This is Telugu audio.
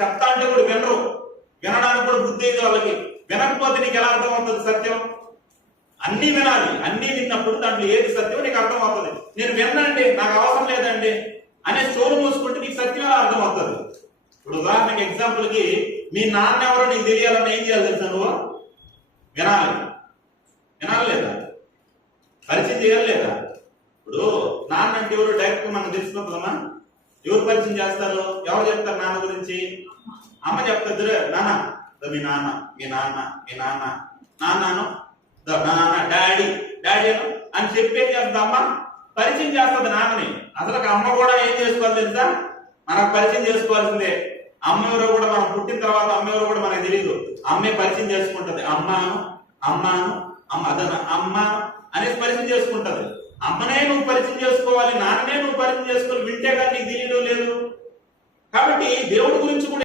చెప్తా అంటే కూడా వినరు, వినడానికి కూడా బుద్ధి అయితే వాళ్ళకి. వినకపోతే నీకు ఎలా అర్థం అవుతుంది సత్యం? అన్ని వినాలి, అన్ని విన్నప్పుడు దాంట్లో ఏది సత్యం నీకు అర్థం అవుతుంది. నేను విన్నండి, నాకు అవసరం లేదండి అనే చోరు మూసుకుంటే నీకు సత్యం ఎలా అర్థం అవుతుంది? ఇప్పుడు ఉదాహరణకి ఎగ్జాంపుల్ కి మీ నాన్న ఎవరో నీకు తెలియాలని ఏం చేయాలి తెలుసా? నువ్వు వినాలి, వినాలి లేదా? పరిచయం చేయాలి లేదా? ఇప్పుడు నాన్న అంటే ఎవరు డైరెక్ట్ మనకు తెలిసిపోతుందమ్మా. ఎవరు పరిచయం చేస్తారు? ఎవరు చెప్తారు నాన్న గురించి? అమ్మ చెప్తారు, నాన్న మీ నాన్న, మీ నాన్న, మీ నాన్న, నాన్నను నాన్న, డాడీ, డాడీ అని చెప్పి ఏం చేస్తుంది అమ్మ? పరిచయం చేస్తుంది నాన్నని. అసలు అమ్మ కూడా ఏం చేసుకోవాలి తెలుసా? మనకు పరిచయం చేసుకోవాల్సిందే. అమ్మ ఎవరో కూడా మనం పుట్టిన తర్వాత అమ్మ ఎవరో కూడా మనకు తెలియదు. అమ్మే పరిచయం చేసుకుంటది. అమ్మాను, అమ్మాను, అమ్మ అదన అమ్మ అనేది పరిచయం చేసుకుంటది. అమ్మనే నువ్వు పరిచయం చేసుకోవాలి, నాన్ననే నువ్వు పరిచయం చేసుకోవాలి. వింటే కానీ నీకు తెలియడం లేదు. కాబట్టి దేవుడి గురించి కూడా